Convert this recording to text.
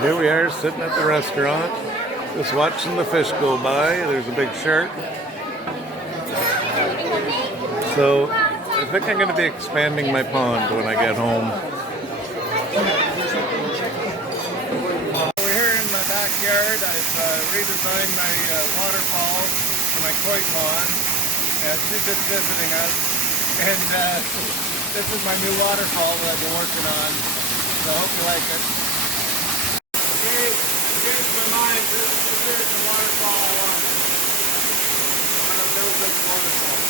Here we are sitting at the restaurant, just watching the fish go by. There's a big shark. So I think I'm going to be expanding my pond when I get home. We're here in my backyard. I've redesigned my waterfall for my koi pond. She's just visiting us. And this is my new waterfall that I've been working on. So I hope you like it. Okay, here's my mind. Here's the waterfall I want. I'm going to build this waterfall.